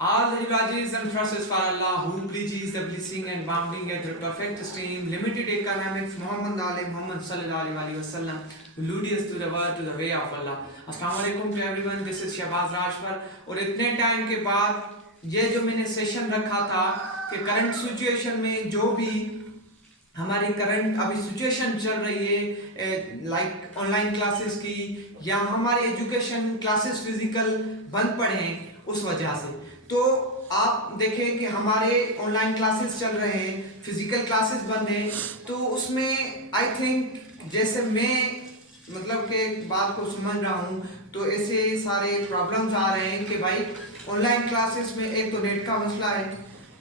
All the eulogies and praises for Allah, who preaches the blessing and bounding at the perfect stream, limited economics, Muhammad Ali, Muhammad sallallahu alaihi wasallam, who lead us to the word, to the way of Allah. Assalamu alaikum to everyone, this is Shahbaz Rajpal. और इतने time के बाद ये जो मैंने session रखा था कि करंट सिचुएशन में जो भी हमारी करंट अभी सिचुएशन चल रही है लाइक ऑनलाइन क्लासेस की या हमारी एजुकेशन क्लासेस फिजिकल बंद पड़े हैं उस वजह से, तो आप देखें कि हमारे ऑनलाइन क्लासेस चल रहे हैं, फिजिकल क्लासेस बंद हैं, तो उसमें आई थिंक जैसे मैं मतलब कि बात को समझ रहा हूँ तो ऐसे सारे प्रॉब्लम्स आ रहे हैं कि भाई ऑनलाइन क्लासेस में एक तो नेट का मसला है,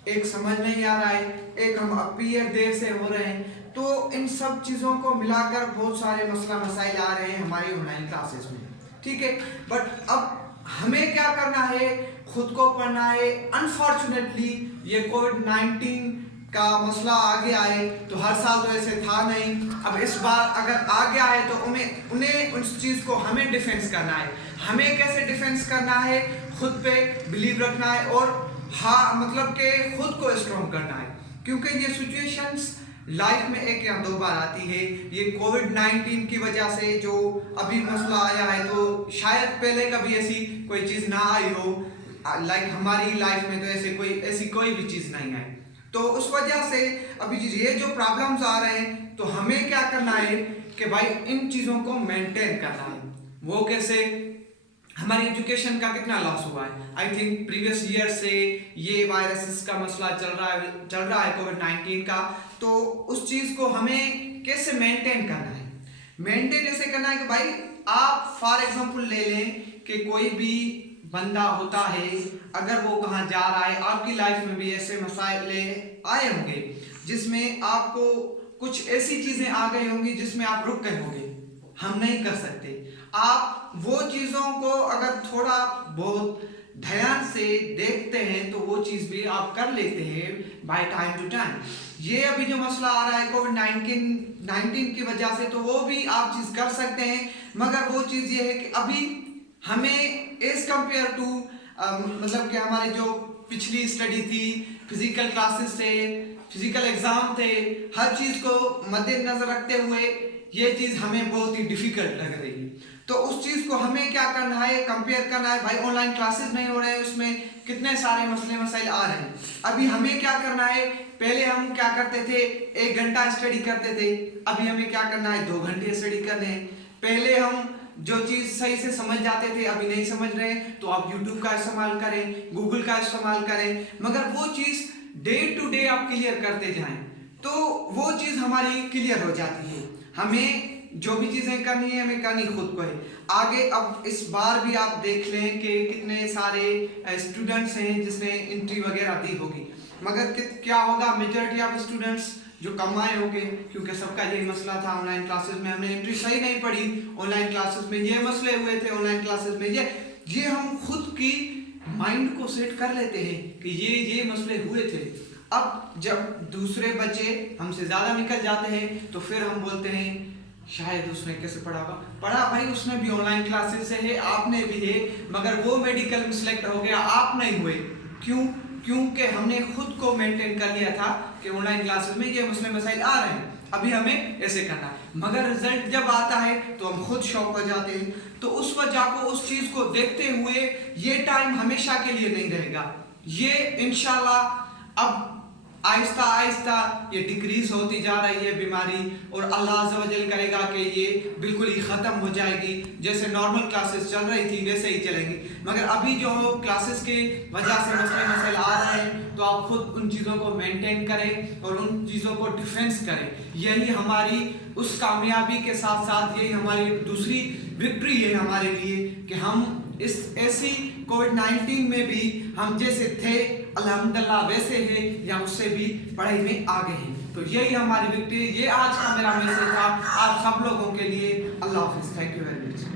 एक समझ नहीं आ रहा है, एक हम अपीयर देर से हो रहे हैं, तो इन सब चीज़ों को मिलाकर बहुत सारे मसला मसाइल आ रहे हैं हमारी ऑनलाइन क्लासेस में, ठीक है। बट अब हमें क्या करना है, खुद को पढ़ना है। अनफॉर्चुनेटली ये कोविड-19 का मसला आगे आए तो हर साल तो ऐसे था नहीं, अब इस बार अगर आ गया है तो उन्हें उस चीज़ को हमें डिफेंस करना है। हमें कैसे डिफेंस करना है, खुद पे बिलीव रखना है और हाँ मतलब कि खुद को स्ट्रॉन्ग करना है, क्योंकि ये सिचुएशंस लाइफ में एक या दो बार आती है। ये कोविड-19 की वजह से जो अभी मसला आया है तो शायद पहले कभी ऐसी कोई चीज़ ना आई हो, लाइक हमारी लाइफ में तो ऐसी कोई भी चीज़ नहीं आई, तो उस वजह से अभी ये जो प्रॉब्लम्स आ रहे हैं तो हमें क्या करना है कि भाई इन चीज़ों को मेंटेन करना है। वो कैसे, हमारी एजुकेशन का कितना लॉस हुआ है, आई थिंक प्रीवियस ईयर से ये वायरसेस का मसला चल रहा है कोविड-19 का, तो उस चीज़ को हमें कैसे मेंटेन करना है। मेंटेन ऐसे करना है कि भाई आप फॉर एग्जांपल ले लें कि कोई भी बंदा होता है, अगर वो कहाँ जा रहा है, आपकी लाइफ में भी ऐसे मसाइले आए होंगे जिसमें आपको कुछ ऐसी चीज़ें आ गई होंगी जिसमें आप रुक गए होंगे, हम नहीं कर सकते। आप वो चीज़ों को अगर थोड़ा बहुत ध्यान से देखते हैं तो वो चीज़ भी आप कर लेते हैं बाय टाइम टू टाइम। ये अभी जो मसला आ रहा है कोविड-19 की वजह से, तो वो भी आप चीज़ कर सकते हैं, मगर वो चीज़ ये है कि अभी हमें एज कम्पेयर टू मतलब कि हमारी जो पिछली स्टडी थी, फिजिकल क्लासेस थे, फिजिकल एग्ज़ाम थे, हर चीज़ को मद्देनज़र रखते हुए ये चीज़ हमें बहुत ही डिफ़िकल्ट लग रही है। तो उस चीज़ को हमें क्या करना है, कंपेयर करना है। भाई ऑनलाइन क्लासेस नहीं हो रहे हैं, उसमें कितने सारे मसले मसाइल आ रहे हैं। अभी हमें क्या करना है, पहले हम क्या करते थे, 1 घंटा स्टडी करते थे, अभी हमें क्या करना है, 2 घंटे स्टडी करने हैं। पहले हम जो चीज़ सही से समझ जाते थे अभी नहीं समझ रहे, तो आप यूट्यूब का इस्तेमाल करें, गूगल का इस्तेमाल करें, मगर वो चीज़ डे टू डे आप क्लियर करते जाएं तो वो चीज़ हमारी क्लियर हो जाती है। हमें जो भी चीज़ें करनी है हमें करनी खुद को है। आगे अब इस बार भी आप देख लें कि कितने सारे स्टूडेंट्स हैं जिसने एंट्री वगैरह दी होगी, मगर क्या होगा, मेजॉरिटी ऑफ स्टूडेंट्स जो कम आए होंगे, क्योंकि सबका यही मसला था ऑनलाइन क्लासेस में, हमने एंट्री सही नहीं पढ़ी, ऑनलाइन क्लासेस में ये मसले हुए थे, ऑनलाइन क्लासेस में ये हम खुद की माइंड को सेट कर लेते हैं कि ये मसले हुए थे। अब जब दूसरे बच्चे हमसे ज़्यादा निकल जाते हैं तो फिर हम बोलते हैं शायद उसने कैसे पढ़ा भाई उसने भी ऑनलाइन क्लासेस से है, आपने भी है, मगर वो मेडिकल में सिलेक्ट हो गया, आप नहीं हुए। क्योंकि हमने खुद को मेंटेन कर लिया था कि ऑनलाइन क्लासेस में ये मसले मसाइल आ रहे हैं, अभी हमें ऐसे करना है, मगर रिजल्ट जब आता है तो हम खुद शॉक हो जाते हैं। तो उस वजह को, उस चीज़ को देखते हुए ये टाइम हमेशा के लिए नहीं रहेगा, ये इंशाल्लाह अब आहिस्ता आहिस्ता ये डिक्रीज होती जा रही है बीमारी, और अल्लाह अज़्ज़ व जल करेगा कि ये बिल्कुल ही ख़त्म हो जाएगी। जैसे नॉर्मल क्लासेस चल रही थी वैसे ही चलेंगी, मगर अभी जो क्लासेस के वजह से मसले मसाइल आ रहे हैं तो आप खुद उन चीज़ों को मेंटेन करें और उन चीज़ों को डिफेंस करें। यही हमारी उस कामयाबी के साथ साथ यही हमारी दूसरी विक्ट्री है हमारे लिए कि हम इस ऐसी कोविड-19 में भी हम जैसे थे अल्हम्दुलिल्लाह वैसे हैं या उससे भी पढ़ाई में आगे हैं। तो यही हमारी विक्ट्री, ये आज का मेरा मैसेज था आप सब लोगों के लिए। अल्लाह हाफ़िज़, थैंक यू।